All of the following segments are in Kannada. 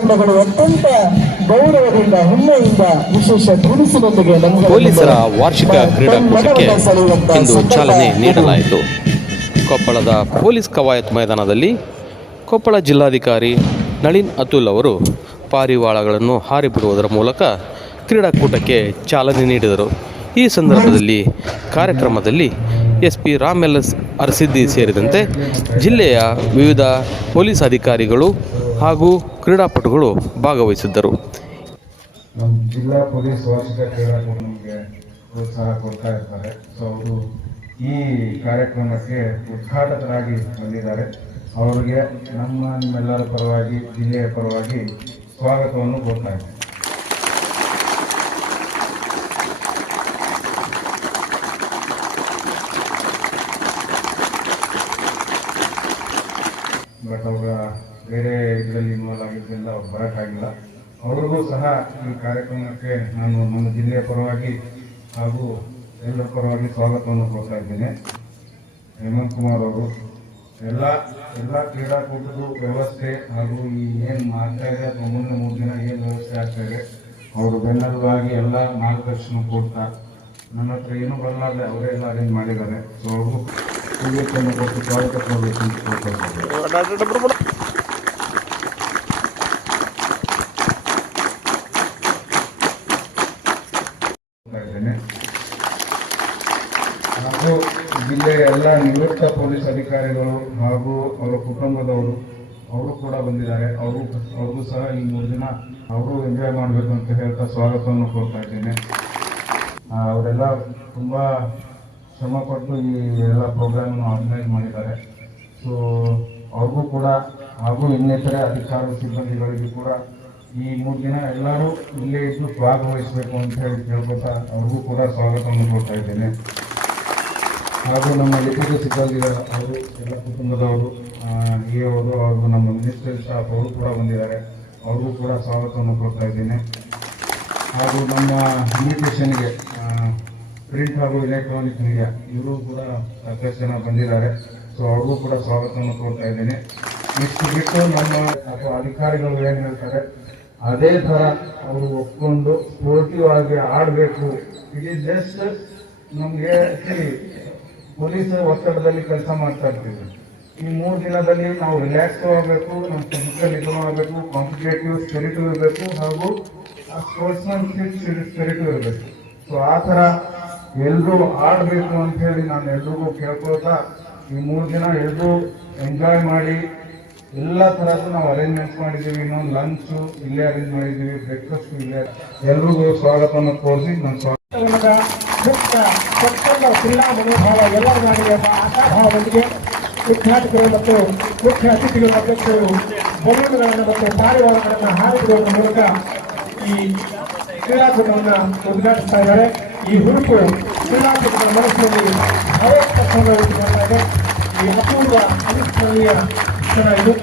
ತಂಡಗಳು ಅತ್ಯಂತ ಗೌರವದಿಂದ ಹೆಮ್ಮೆಯಿಂದ ವಿಶೇಷ ಧ್ವನಿಸಿನೊಂದಿಗೆ ಪೊಲೀಸರ ವಾರ್ಷಿಕ ಕ್ರೀಡಾಕೂಟಕ್ಕೆ ಇಂದು ಚಾಲನೆ ನೀಡಲಾಯಿತು. ಕೊಪ್ಪಳದ ಪೊಲೀಸ್ ಕವಾಯತ್ ಮೈದಾನದಲ್ಲಿ ಕೊಪ್ಪಳ ಜಿಲ್ಲಾಧಿಕಾರಿ ನಳಿನ್ ಅತುಲ್ ಅವರು ಪಾರಿವಾಳಗಳನ್ನು ಹಾರಿಬಿಡುವುದರ ಮೂಲಕ ಕ್ರೀಡಾಕೂಟಕ್ಕೆ ಚಾಲನೆ ನೀಡಿದರು. ಈ ಸಂದರ್ಭದಲ್ಲಿ ಕಾರ್ಯಕ್ರಮದಲ್ಲಿ S P Ram L S Arasiddi ಸೇರಿದಂತೆ ಜಿಲ್ಲೆಯ ವಿವಿಧ ಪೊಲೀಸ್ ಅಧಿಕಾರಿಗಳು ಹಾಗೂ ಕ್ರೀಡಾಪಟುಗಳು ಭಾಗವಹಿಸಿದ್ದರು. ನಮ್ಮ ಜಿಲ್ಲಾ ಪೊಲೀಸ್ ವಾರ್ಷಿಕ ಕ್ರೀಡಾಕೂಟ ನಮಗೆ ಪ್ರೋತ್ಸಾಹ ಕೊಡ್ತಾ ಇರ್ತಾರೆ ಸೊ ಅವರು ಈ ಕಾರ್ಯಕ್ರಮಕ್ಕೆ ಉದ್ಘಾಟಕರಾಗಿ ಬಂದಿದ್ದಾರೆ. ಅವರಿಗೆ ನಮ್ಮ ನಿಮ್ಮೆಲ್ಲರ ಪರವಾಗಿ, ಜಿಲ್ಲೆಯ ಪರವಾಗಿ ಸ್ವಾಗತವನ್ನು ಕೊಡ್ತಾ ಬಟ್ ಅವರ ಬೇರೆ ಇದರಲ್ಲಿ ಅವ್ರು ಬರೋಕ್ಕಾಗಿಲ್ಲ. ಅವ್ರಿಗೂ ಸಹ ಈ ಕಾರ್ಯಕ್ರಮಕ್ಕೆ ನಾನು ನನ್ನ ಜಿಲ್ಲೆಯ ಪರವಾಗಿ ಹಾಗೂ ಎಲ್ಲರ ಪರವಾಗಿ ಸ್ವಾಗತವನ್ನು ಕೊಡ್ತಾ ಇದ್ದೇನೆ. ಹೇಮಂತ್ ಕುಮಾರ್ ಅವರು, ಎಲ್ಲ ಎಲ್ಲ ಕ್ರೀಡಾಕೂಟದ ವ್ಯವಸ್ಥೆ ಹಾಗೂ ಈ ಏನು ಮಾಡ್ತಾ ಇದೆ ಅಥವಾ ಮುಂದೆ ಮೂರು ದಿನ ಏನು ವ್ಯವಸ್ಥೆ ಆಗ್ತಾ ಇದೆ, ಅವರು ಬೆನ್ನೆಲುಬಾಗಿ ಎಲ್ಲ ಮಾರ್ಗದರ್ಶನ ಕೊಡ್ತಾ ನನ್ನ ಹತ್ರ ಏನು ಬರಲಾರ್ದೆ ಅವರೇ ಎಲ್ಲ ಅರೇಂಜ್ ಮಾಡಿದ್ದಾರೆ. ಸೊ ಅವ್ರಿಗೂ ಸ್ವಾಗತ ಕೊಡಬೇಕು ಅಂತ ಕೇಳ್ಕೊಳ್ತಾರೆ ಮಾಡ್ತಾ ಇದ್ದೇನೆ ಹಾಗೂ ಜಿಲ್ಲೆಯ ಎಲ್ಲ ನಿವೃತ್ತ ಪೊಲೀಸ್ ಅಧಿಕಾರಿಗಳು ಹಾಗೂ ಅವರ ಕುಟುಂಬದವರು, ಅವರು ಕೂಡ ಬಂದಿದ್ದಾರೆ. ಅವರು ಅವ್ರಿಗೂ ಸಹ ಈ ಮೂರು ದಿನ ಅವರು ಎಂಜಾಯ್ ಮಾಡಬೇಕು ಅಂತ ಹೇಳ್ತಾ ಸ್ವಾಗತವನ್ನು ಕೊಡ್ತಾ ಇದ್ದೇನೆ. ಅವರೆಲ್ಲ ತುಂಬ ಶ್ರಮ ಪಟ್ಟು ಈ ಎಲ್ಲ ಪ್ರೋಗ್ರಾಮನ್ನು ಆರ್ಗನೈಸ್ ಮಾಡಿದ್ದಾರೆ. ಸೊ ಅವ್ರಿಗೂ ಕೂಡ ಹಾಗೂ ಇನ್ನಿತರೆ ಅಧಿಕಾರ ಸಿಬ್ಬಂದಿಗಳಿಗೂ ಕೂಡ ಈ ಮೂರು ದಿನ ಎಲ್ಲರೂ ಇಲ್ಲೇ ಇದ್ದು ಭಾಗವಹಿಸಬೇಕು ಅಂತ ಹೇಳಿ ಕೇಳ್ಕೊತಾ ಅವ್ರಿಗೂ ಕೂಡ ಸ್ವಾಗತವನ್ನು ಕೊಡ್ತಾ ಇದ್ದೇನೆ. ಹಾಗೂ ನಮ್ಮ ಲಿಖಿತ ಸಿಬ್ಬಂದಿಗಳ ಅವರು, ಎಲ್ಲ ಕುಟುಂಬದವರು ಇ ಅವರು ಹಾಗೂ ನಮ್ಮ ಮಿನಿಸ್ಟರ್ ಸ್ಟಾಫ್ ಅವರು ಕೂಡ ಬಂದಿದ್ದಾರೆ. ಅವ್ರಿಗೂ ಕೂಡ ಸ್ವಾಗತವನ್ನು ಕೊಡ್ತಾ ಇದ್ದೀನಿ. ಹಾಗೂ ನಮ್ಮ ಇನ್ವಿಟೇಷನ್ಗೆ ಪ್ರಿಂಟ್ ಹಾಗೂ ಎಲೆಕ್ಟ್ರಾನಿಕ್ ಮೀಡಿಯಾ ಇವರು ಕೂಡ ಸಾಕಷ್ಟು ಜನ ಬಂದಿದ್ದಾರೆ. ಸೊ ಅವ್ರಿಗೂ ಕೂಡ ಸ್ವಾಗತವನ್ನು ಕೊಡ್ತಾ ಇದ್ದೀನಿ. ನೆಕ್ಸ್ಟ್ ಬಿಟ್ಟು ನಮ್ಮ, ಅಥವಾ ಅಧಿಕಾರಿಗಳು ಏನು ಹೇಳ್ತಾರೆ, ಅದೇ ಥರ ಅವರು ಒಪ್ಕೊಂಡು ಸ್ಪೋರ್ಟಿವ್ ಆಗಿ ಆಡಬೇಕು. ಇಟ್ ಈಸ್ ಜಸ್ಟ್ ನಮಗೆ ಪೊಲೀಸ್ ಒತ್ತಡದಲ್ಲಿ ಕೆಲಸ ಮಾಡ್ತಾ ಇರ್ತೀವಿ. ಈ ಮೂರು ದಿನದಲ್ಲಿ ನಾವು ರಿಲ್ಯಾಕ್ಸ್ ಆಗಬೇಕು ನಮ್ಮ ಫಿಸಿಕಲ್ ಇದು ಆಗಬೇಕು ಕಾಂಪಿಟೇಟಿವ್ ಸ್ಪಿರಿಟ್ ಇರಬೇಕು, ಹಾಗೂ ಸ್ಪೋರ್ಟ್ಸ್ಮನ್ಶಿಪ್ ಸ್ಪಿರಿಟ್ ಇರಬೇಕು. ಸೊ ಆ ಥರ ಎಲ್ಲರೂ ಆಡಬೇಕು ಅಂತ ಹೇಳಿ ನಾನು ಎಲ್ರಿಗೂ ಕೇಳ್ಕೊಳ್ತಾ, ಈ ಮೂರು ದಿನ ಎಲ್ಲರೂ ಎಂಜಾಯ್ ಮಾಡಿ, ಎಲ್ಲ ಥರದ್ದು ನಾವು ಅರೇಂಜ್ಮೆಂಟ್ ಮಾಡಿದ್ದೀವಿ. ಇನ್ನೊಂದು ಲಂಚು ಇಲ್ಲೇ ಅರೇಂಜ್ ಮಾಡಿದ್ದೀವಿ ಬ್ರೇಕ್ಫಾಸ್ಟ್ ಇಲ್ಲೇ. ಎಲ್ರಿಗೂ ಸ್ವಾಗತವನ್ನು ಕೋರಿಸಿ ನಾನು ಸ್ವಾಗತ ಮುಕ್ತ ಸ್ವಚ್ಛಂದ ಕ್ರೀಡಾ ಮನೋಭಾವ ಎಲ್ಲರಿಗಾಗಲಿ ಎಂಬ ಆಶಾಭಾವದೊಂದಿಗೆ ಉದ್ಘಾಟಕರು ಮತ್ತು ಮುಖ್ಯ ಅತಿಥಿಗಳು ಅಧ್ಯಕ್ಷರು ಬಲೂನ್ಗಳನ್ನು ಮತ್ತು ಪಾರಿವಾಳಗಳನ್ನು ಹಾರಿಬಿಡುವ ಮೂಲಕ ಈ ಕ್ರೀಡಾಕೂಟವನ್ನು ಉದ್ಘಾಟಿಸ್ತಾ ಇದ್ದಾರೆ. ಈ ಹುರುಪು ಕ್ರೀಡಾಕೂಟದ ಮನಸ್ಸಿನಲ್ಲಿ ಉಂಟುಮಾಡ್ತಾ ಇದೆ. ಈ ಅಪೂರ್ವ ಅನುಸ್ಮರಣೀಯ ಕ್ಷಣ ಇದು.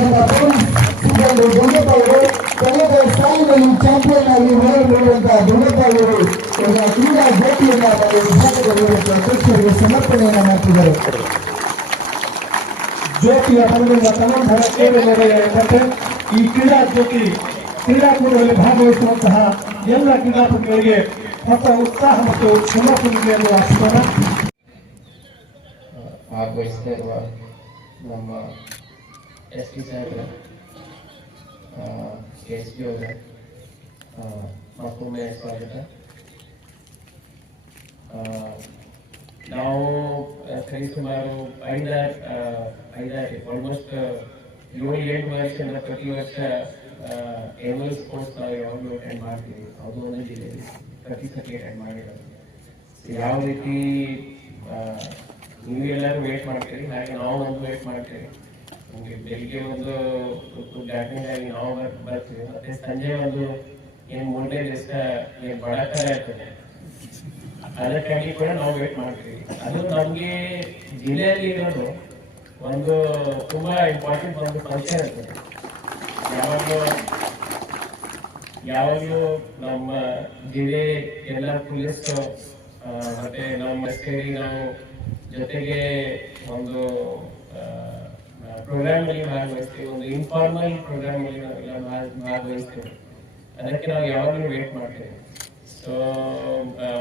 ದುರ್ಗಪ್ಪ ಅವರು ಕಳೆದ ಸಾಲಿನಲ್ಲಿ ಚಾಂಪಿಯನ್ ಸಮರ್ಪಣೆಯನ್ನು ಜ್ಯೋತಿಯ ಈ ಕ್ರೀಡಾ ಜ್ಯೋತಿ ಕ್ರೀಡಾಕೂಟದಲ್ಲಿ ಭಾಗವಹಿಸುವಂತಹ ಎಲ್ಲ ಕ್ರೀಡಾಪಟುಗಳಿಗೆ ಹೊಸ ಉತ್ಸಾಹ ಮತ್ತು ಸಮರ್ಪಣೆಗೆ ಎಂದು ಆಶಿಸೋಣ ಭಾಗವಹಿಸ್ತಾ ಇರುವ ನಮ್ಮ ಎಸ್ ಪಿ ಸಾಹೇಬ್ರೆ ಕೆ ಎಸ್ ಪಿ ಅವರೇ ಆ, ಮತ್ತೊಮ್ಮೆ ಸ್ವಾಗತ ಆ, ನಾವು ಆ, ಸರಿಸುಮಾರು ಐದ ಆ, ಐದಾರು ಆಲ್ಮೋಸ್ಟ್ ಏಳು ಎಂಟು ವರ್ಷದಿಂದ ಪ್ರತಿ ವರ್ಷ ಎನ್ಯುವಲ್ ಸ್ಪೋರ್ಟ್ಸ್ ನಾವು ಯಾವಾಗಲೂ ಅಟೆಂಡ್ ಮಾಡ್ತೀವಿ ಅದು ಒಂದು ಜಿಲ್ಲೆಯಲ್ಲಿ ಪ್ರತಿ ಸತಿ ಅಟೆಂಡ್ ಮಾಡಿರೋದು ಯಾವ ರೀತಿ ಆ, ನೀವು ಎಲ್ಲರೂ ವೇಟ್ ಮಾಡ್ತೀರಿ ಹಾಗೆ ನಾವು ಒಂದು ವೇಟ್ ಮಾಡ್ತೀವಿ ನಮಗೆ ಬೆಳಿಗ್ಗೆ ಒಂದು ಬ್ಯಾಟಿಂಗ್ ಆಗಿ ನಾವು ಬರ್- ಬರ್ತೀವಿ ಮತ್ತೆ ಸಂಜೆ ಒಂದು ಏನು ಮೂರನೇ ದಿವಸ ಏನು ಬಡತರ ಇರ್ತದೆ ಅದಕ್ಕಾಗಿ ಕೂಡ ನಾವು ವೇಟ್ ಮಾಡ್ತೀವಿ. ಅದು ನಮಗೆ ಜಿಲ್ಲೆಯಲ್ಲಿ ಇರೋದು ಒಂದು ತುಂಬಾ ಇಂಪಾರ್ಟೆಂಟ್ ಒಂದು ಫಂಕ್ಷನ್ ಇರ್ತದೆ ಯಾವಾಗಲೂ ಯಾವಾಗಲೂ ನಮ್ಮ ಜಿಲ್ಲೆ ಎಲ್ಲ ಪೊಲೀಸ್ ಮತ್ತೆ ನಮ್ಮ ಸೇರಿ ನಾವು ಜೊತೆಗೆ ಒಂದು ಪ್ರೋಗ್ರಾಮ್ ಅಲ್ಲಿ ಭಾಗವಹಿಸ್ತೀವಿ, ಒಂದು ಇನ್ಫಾರ್ಮಲ್ ಪ್ರೋಗ್ರಾಮ್ ಅಲ್ಲಿ ನಾವೆಲ್ಲ ಭಾಗ- ಭಾಗವಹಿಸ್ತೇವೆ. ಅದಕ್ಕೆ ನಾವು ಯಾವಾಗಲೂ ವೇಟ್ ಮಾಡ್ತೇವೆ. ಸೊ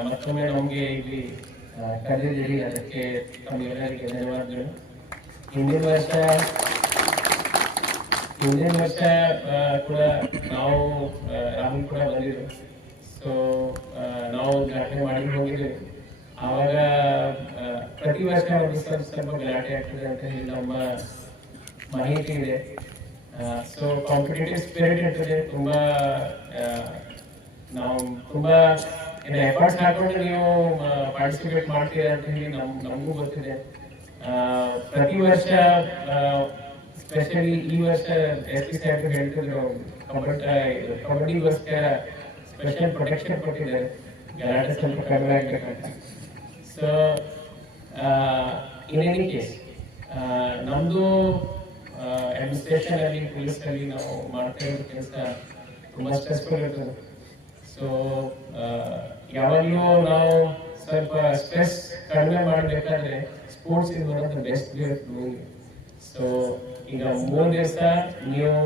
ಮತ್ತೊಮ್ಮೆ ನಮಗೆ ಇಲ್ಲಿ ಕರೆದಿದ್ದೀರಿ, ಅದಕ್ಕೆ ತಮಗೆಲ್ಲರಿಗೆ ಧನ್ಯವಾದಗಳು. ಹಿಂದಿನ ವರ್ಷ ಹಿಂದಿನ ವರ್ಷ ಕೂಡ ನಾವು ರಾಹುಲ್ ಕೂಡ ಬಂದಿದ್ರು. ಸೊ ನಾವು ಗಲಾಟೆ ಮಾಡಿ ಹೋಗಿದ್ವಿ ಆವಾಗ ಪ್ರತಿ ವರ್ಷ ಒಂದು ಸ್ವಲ್ಪ ಸ್ವಲ್ಪ ಗಲಾಟೆ ಆಗ್ತದೆ ಅಂತ ಹೇಳಿ ನಮ್ಮ ಮಾಹಿತಿ ಇದೆ. ಸೊ ಕಾಂಪಿಟೇಟಿವ್ ಸ್ಪಿರಿಟ್ ಇರ್ತದೆ ತುಂಬ ನಾವು ತುಂಬಾ ಎಫರ್ಟ್ಸ್ ಹಾಕೊಂಡು ನೀವು ಪಾರ್ಟಿಸಿಪೇಟ್ ಮಾಡ್ತೀರಾ ಅಂತ ಹೇಳಿ ನಮ್ ನಮಗೂ ಆ, ಪ್ರತಿ ವರ್ಷ ಸ್ಪೆಷಲಿ ಈ ವರ್ಷ ಎಸ್ ಪಿ ಸಾಹೇಬ್ ಹೇಳ್ತಿದ್ರು ಕಬಡ್ಡಿ ಕಬಡ್ಡಿಗೋಸ್ಕರ ಸ್ಪೆಷಲ್ ಪ್ರೊಟೆಕ್ಷನ್ ಕೊಟ್ಟಿದ್ದಾರೆ. ಗಲಾಟೆ ಸ್ವಲ್ಪ ಕಡಿಮೆ ಆಗ್ಬೇಕಂತ. ಸೊ ಇನ್ ಎನಿ ಕೇಸ್ ನಮ್ಮದು ಅಡ್ಮಿನಿಸ್ಟ್ರೇಷನ್ ಅಲ್ಲಿ ಪೊಲೀಸ್ ಅಲ್ಲಿ ನಾವು ಮಾಡ್ತಾ ಇರೋ ಕೆಲಸ ತುಂಬಾ ಸ್ಟ್ರೆಸ್ಫುಲ್ ಇರ್ತದೆ ಸೊ ಯಾವಾಗಲೂ ನಾವು ಸ್ವಲ್ಪ ಸ್ಟ್ರೆಸ್ ಕಡಿಮೆ ಮಾಡಬೇಕಾದ್ರೆ sports is one of best way so ಈಗ ಮೂರು ದಿವಸ ನೀವು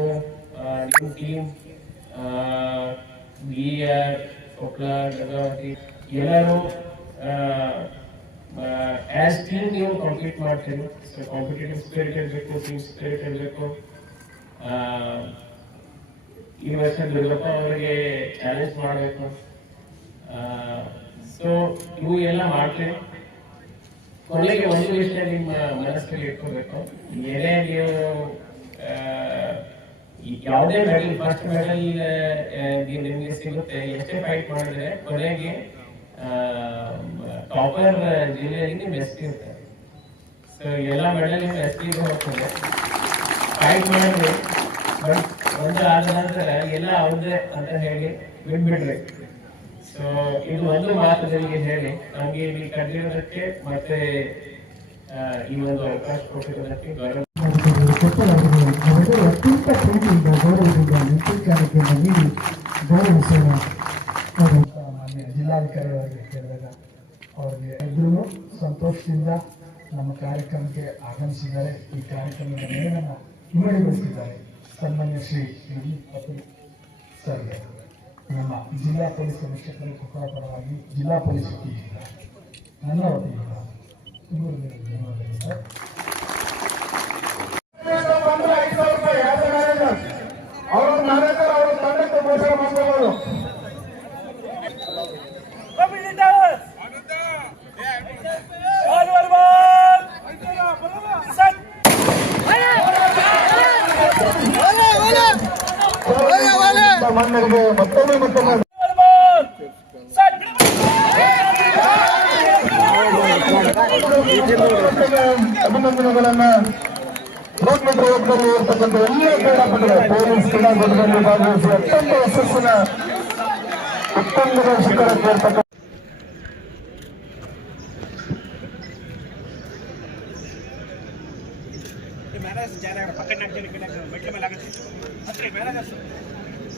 ನಿಮ್ಮ team B R Koppal Gangavathi ಎಲ್ಲರೂ ಆಸ್ ಟೀಮ್ ನೀವು ಕಂಪ್ಲೀಟ್ ಮಾಡ್ತೀರಿ ಸೊ ಕಾಂಪಿಟೇಟಿವ್ ಸ್ಪಿರಿಟ್ ಇರಬೇಕು ಟೀಮ್ ಸ್ಪಿರಿಟ್ ಇರಬೇಕು ಈ ವರ್ಷ ದುರ್ಗಪ್ಪ ಅವರಿಗೆ ಚಾಲೆಂಜ್ ಮಾಡಬೇಕು. ಸೊ ಇವು ಎಲ್ಲ ಮಾಡ್ತೀವಿ. ಕೊನೆಗೆ ಒಂದು ವಿಷಯ ನಿಮ್ಮ ಮನಸ್ಸಲ್ಲಿ ಇಟ್ಕೋಬೇಕು. ಏನೇ ನೀವು ಈ ಯಾವುದೇ ಮೆಡಲ್ ಫಸ್ಟ್ ಮೆಡಲ್ ನಿಮಗೆ ಸಿಗುತ್ತೆ. ಎಷ್ಟೇ ಫೈಟ್ ಮಾಡಿದ್ರೆ ಕೊನೆಗೆ ಟಾಪರ್ ಜಿಲ್ಲೆಯಲ್ಲಿ ನಿಮ್ಮ ಎಸ್ ಇರುತ್ತೆ. ಸೊ ಎಲ್ಲ ಮೆಡಲ್ ನಿಮ್ಮ ಎಸ್ ಹೋಗ್ತದೆ ಫೈಟ್ ಮಾಡಿದ್ರಿ ಬಟ್ ಒಂದು ಆದ ನಂತರ ಎಲ್ಲ ಅವ್ರದ್ದೇ ಅಂತ ಹೇಳಿ ಬಿಟ್ಬಿಡ್ರಿ ಸೊ ಇದು ಒಂದು ಮಾತುಗಳಿಗೆ ಹೇಳಿ. ನಮಗೆ ಇಲ್ಲಿ ಕಲಿಯೋದಕ್ಕೆ ಮತ್ತೆ ಈ ಒಂದು ಅವಕಾಶ ಕೊಟ್ಟಿರೋದಕ್ಕೆ ಗೌರವ. ಜಿಲ್ಲಾಧಿಕಾರಿಯವರಿಗೆ ಗೌರವದಿಂದ ಗೌರವಿಸೋಣ ಅವರು ಮಾನ್ಯ ಜಿಲ್ಲಾಧಿಕಾರಿ ಅವರಿಗೆ ಕೇಳಿದಾಗ ಅವರಿಗೆ ಎದುರು ಸಂತೋಷದಿಂದ ನಮ್ಮ ಕಾರ್ಯಕ್ರಮಕ್ಕೆ ಆಗಮಿಸಿದ್ದಾರೆ. ಈ ಕಾರ್ಯಕ್ರಮದ ಮೇಳನ್ನು ಮುನ್ನಡೆಗೊಳಿಸಿದ್ದಾರೆ ಸನ್ಮಾನ್ಯ ಶ್ರೀ ಪಟೇಲ್ ಸರ್ಗೆ. ನಮ್ಮ ಜಿಲ್ಲಾ ಪೊಲೀಸ್ ಅಧೀಕ್ಷಕರು ಕೊಪ್ಪಳ ಪರವಾಗಿ ಜಿಲ್ಲಾ ಪೊಲೀಸ್ ವತಿಯಿಂದ ನನ್ನ ಧನ್ಯವಾದಗಳು, ಸರ್. ಮನ್ನರಿಗೆ ಮತ್ತೊಮ್ಮೆ ಮತ್ತೊಮ್ಮೆ ಅಭಿನಂದನೆಗಳನ್ನ ರೋಡ್ ಮೆಟ್ರೋ ಯೋಗದಲ್ಲಿ ಇರ್ತಕ್ಕಂಥ ಎಲ್ಲ ಕ್ರೀಡಾಪಟುಗಳು ಪೊಲೀಸ್ ಕ್ರೀಡಾಪಟುಗಳಲ್ಲಿ ಭಾಗವಹಿಸಿ ಅತ್ಯಂತ ಯಶಸ್ಸಿನ ಉತ್ತಮ ಶಿಖರಕ್ಕೆ ಇರ್ತಕ್ಕಂಥ